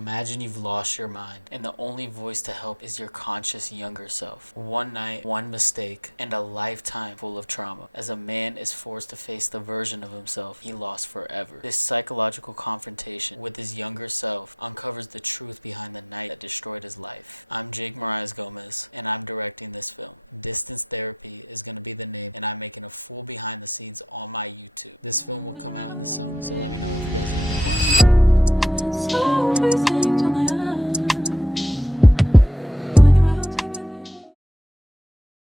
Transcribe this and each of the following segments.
Imagine you've lost your mind, and the only voice to help is your conscious younger self. One night, one mistake, and a lifetime full of trauma, as a man is forced to face the version of himself he lost forever. This psychological confrontation with his younger self uncovers the truth behind the night that destroyed his life. I'm Jake Marias Gomez, and I'm directing this film. Distance Therapy is going to be the name, and I'm making a full behind the scenes on my YouTube. This film will come out in the summer, so let me know if you guys are going to watch it.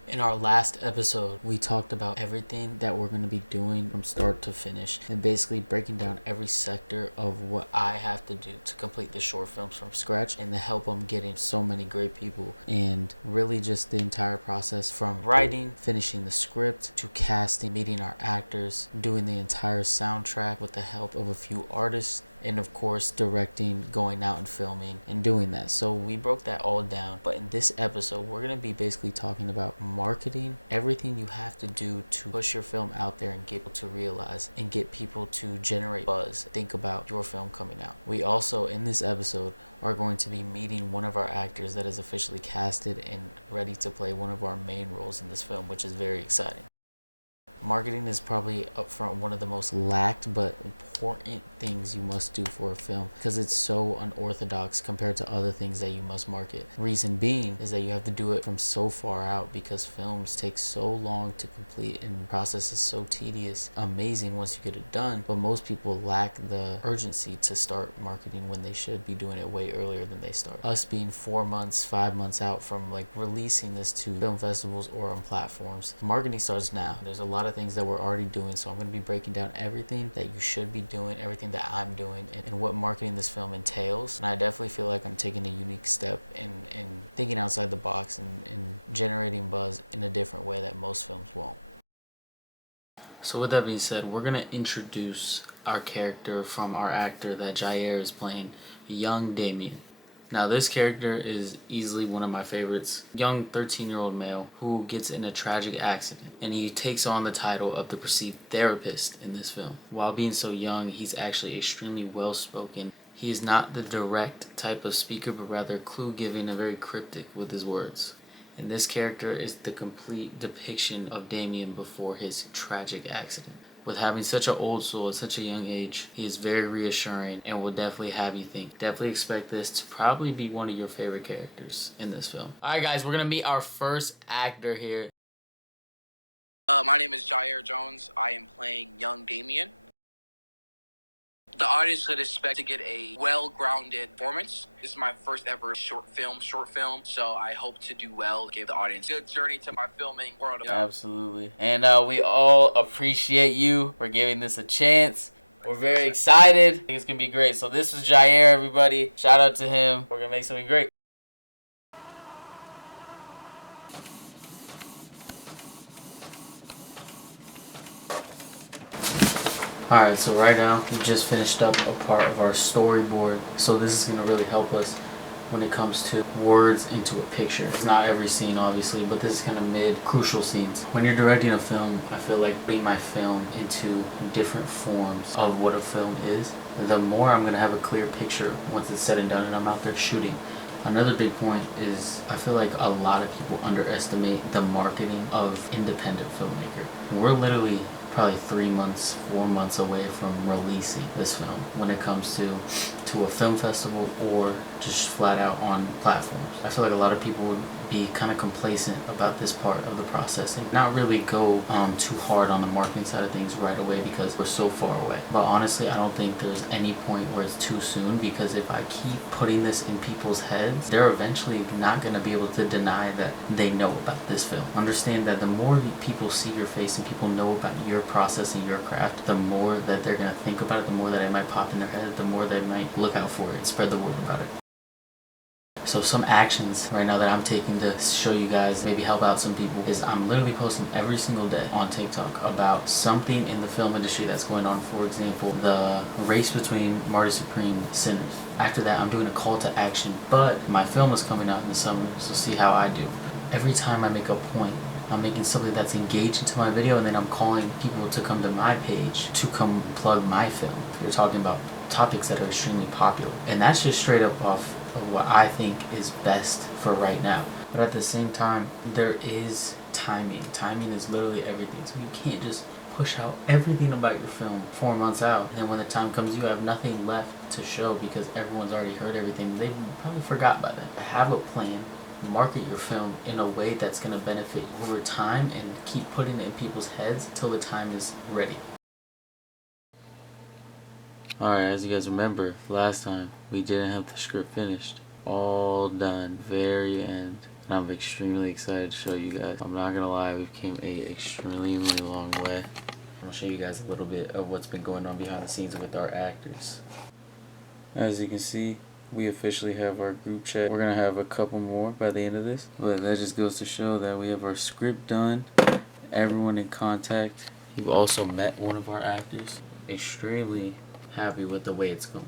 In our last episode, we talked about everything that we're going to be doing from start to finish and basically breaking down every sector of what I have to do to complete the short films from scratch and the help I'm getting so many great people, and really just the entire process from writing, finishing the script, to casting, meeting our actors, doing the entire soundtrack with the help of a few artists, and of course directing, going out and filming and doing that. So we broke that all down, but in this episode we're going to be basically talking about marketing, everything you have to do to push your film out there and get people to realize and get people to generate buzz, think about your film coming out. We also, in this episode, are going to be meeting one of our actors that is officially casted and ready to play one of our main roles in this film, which is very exciting. Marketing is probably up front one of the most lacked but important things you must do for a film, because it's so unorthodox compared to other things that you must market. Reason being is that you have to do it from so far out, because films take so long to complete and the process is so tedious. Amazing once you get it done, but most people lack the urgency to start marketing when they should be doing it way earlier than they start. Us being 4 months, 5 months out from like releasing this to film festivals or on platforms, marketing starts now. There's a lot of things that we're already doing, so I'm going to be breaking down everything that you should be doing, everything that I'm doing, and what marketing this film entails. And I definitely feel like I'm taking a unique step in thinking outside the box and generating buzz in a different way that most films won't. So with that being said, we're going to introduce our character from our actor that Jair is playing, young Damian. Now this character is easily one of my favorites. Young 13-year-old male who gets in a tragic accident, and he takes on the title of the perceived therapist in this film. While being so young, he's actually extremely well-spoken. He is not the direct type of speaker, but rather clue-giving and very cryptic with his words. And this character is the complete depiction of Damian before his tragic accident. With having such an old soul at such a young age, he is very reassuring and will definitely have you think. Definitely expect this to probably be one of your favorite characters in this film. Alright guys, we're going to meet our first actor here. My name is Jair Jones. I am playing young Damian. The audience should expect to get a well-grounded performance. This is my first ever short film, so I hope to do well, give the audience a good journey to my filming world. Absolutely. And we all appreciate you for giving this a chance. We're very excited. I think it's going to be great. So this is Jair, everybody. Shout out to him. We're going to make something great. Alright, so right now we just finished up a part of our storyboard. So this is going to really help us when it comes to words into a picture. It's not every scene obviously, but this is kind of mid-crucial scenes. When you're directing a film, I feel like putting my film into different forms of what a film is, the more I'm going to have a clear picture once it's said and done and I'm out there shooting. Another big point is I feel like a lot of people underestimate the marketing of independent filmmaker. We're literally probably 3 months, 4 months away from releasing this film when it comes to a film festival or just flat out on platforms. I feel like a lot of people would be kind of complacent about this part of the process and not really go too hard on the marketing side of things right away because we're so far away. But honestly, I don't think there's any point where it's too soon, because if I keep putting this in people's heads, they're eventually not going to be able to deny that they know about this film. Understand that the more people see your face and people know about your process and your craft, the more that they're going to think about it, the more that it might pop in their head, the more they might look out for it and spread the word about it. So some actions right now that I'm taking to show you guys, maybe help out some people, is I'm literally posting every single day on TikTok about something in the film industry that's going on. For example, the race between Marty Supreme Sinners. After that, I'm doing a call to action, but my film is coming out in the summer, so see how I do. Every time I make a point, I'm making something that's engaging to my video, and then I'm calling people to come to my page to come plug my film. You're talking about topics that are extremely popular. And that's just straight up off of what I think is best for right now. But at the same time, there is timing. Timing is literally everything. So you can't just push out everything about your film 4 months out, and then when the time comes, you have nothing left to show because everyone's already heard everything. They probably forgot by then. Have a plan. Market your film in a way that's going to benefit you over time and keep putting it in people's heads until the time is ready. Alright, as you guys remember, last time we didn't have the script finished. All done, very end. And I'm extremely excited to show you guys. I'm not gonna lie, we've came a extremely long way. I'm gonna show you guys a little bit of what's been going on behind the scenes with our actors. As you can see, we officially have our group chat. We're gonna have a couple more by the end of this, but that just goes to show that we have our script done, everyone in contact. You've also met one of our actors. Extremely happy with the way it's going.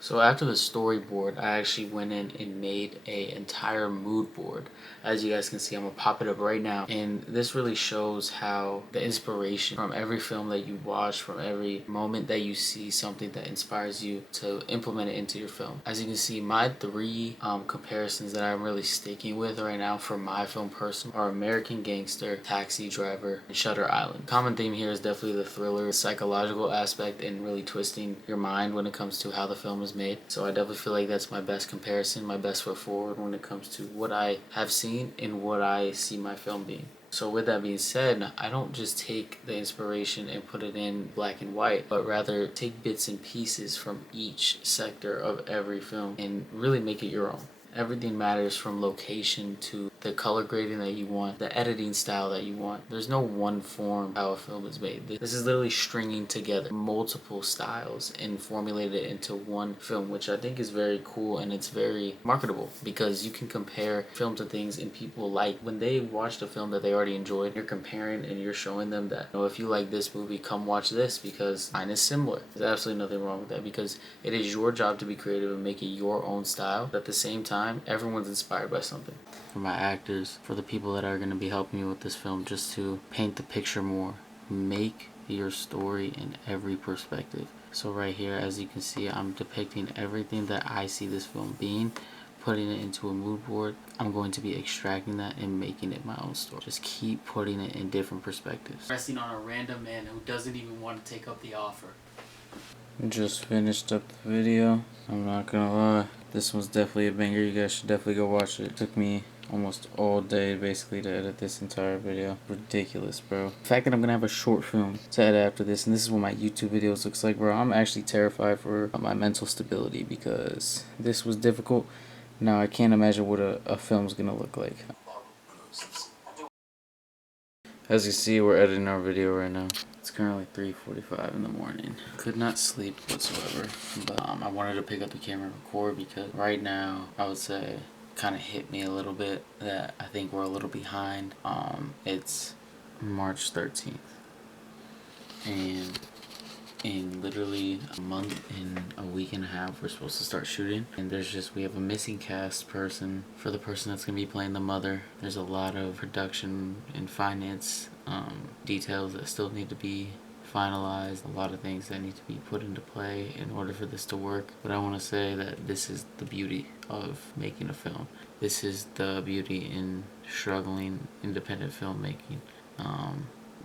So after the storyboard, I actually went in and made an entire mood board. As you guys can see, I'm going to pop it up right now. And this really shows how the inspiration from every film that you watch, from every moment that you see something that inspires you to implement it into your film. As you can see, my three comparisons that I'm really sticking with right now for my film personal are American Gangster, Taxi Driver, and Shutter Island. Common theme here is definitely the thriller, psychological aspect, and really twisting your mind when it comes to how the film is made. So I definitely feel like that's my best comparison, my best foot forward when it comes to what I have seen and what I see my film being. So with that being said, I don't just take the inspiration and put it in black and white, but rather take bits and pieces from each sector of every film and really make it your own. Everything matters, from location to the color grading that you want, the editing style that you want. There's no one form how a film is made. This is literally stringing together multiple styles and formulated it into one film, which I think is very cool, and it's very marketable because you can compare film to things and people like when they watched a film that they already enjoyed, you're comparing and you're showing them that, you know, if you like this movie, come watch this because mine is similar. There's absolutely nothing wrong with that because it is your job to be creative and make it your own style. But at the same time, everyone's inspired by something. For my actors, for the people that are going to be helping me with this film, just to paint the picture more, make your story in every perspective. So right here, as you can see, I'm depicting everything that I see this film being, putting it into a mood board. I'm going to be extracting that and making it my own story. Just keep putting it in different perspectives. Resting on a random man who doesn't even want to take up the offer. Just finished up the video. I'm not gonna lie, this one's definitely a banger. You guys should definitely go watch it. It took me almost all day basically to edit this entire video. Ridiculous, bro. The fact that I'm gonna have a short film to edit after this, and this is what my YouTube videos looks like, bro. I'm actually terrified for my mental stability because this was difficult. Now I can't imagine what a film's gonna look like. As you see, we're editing our video right now. It's currently 3:45 in the morning. Could not sleep whatsoever, but I wanted to pick up the camera and record because right now I would say kind of hit me a little bit that I think we're a little behind. It's March 13th, and in literally a month and a week and a half we're supposed to start shooting, and we have a missing cast person for the person that's gonna be playing the mother. There's a lot of production and finance details that still need to be finalized, a lot of things that need to be put into play in order for this to work. But I want to say that this is the beauty of making a film. This is the beauty in struggling independent filmmaking.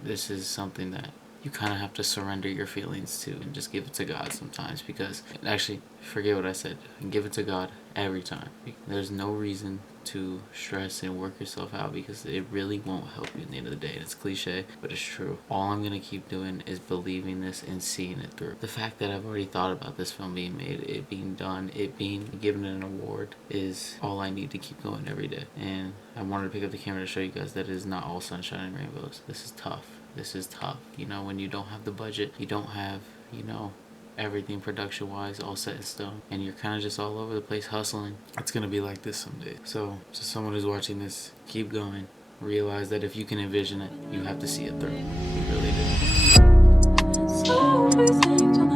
This is something that you kind of have to surrender your feelings to and just give it to God sometimes, because actually, forget what I said, give it to God every time. There's no reason to stress and work yourself out because it really won't help you at the end of the day. It's cliche, but it's true. All I'm gonna keep doing is believing this and seeing it through. The fact that I've already thought about this film being made, it being done, it being given an award is all I need to keep going every day. And I wanted to pick up the camera to show you guys that it is not all sunshine and rainbows. This is tough. This is tough. You know, when you don't have the budget, you don't have, you know, everything production wise all set in stone, and you're kind of just all over the place hustling, it's gonna be like this someday. So to someone who's watching this, keep going. Realize that if you can envision it, you have to see it through. You really do.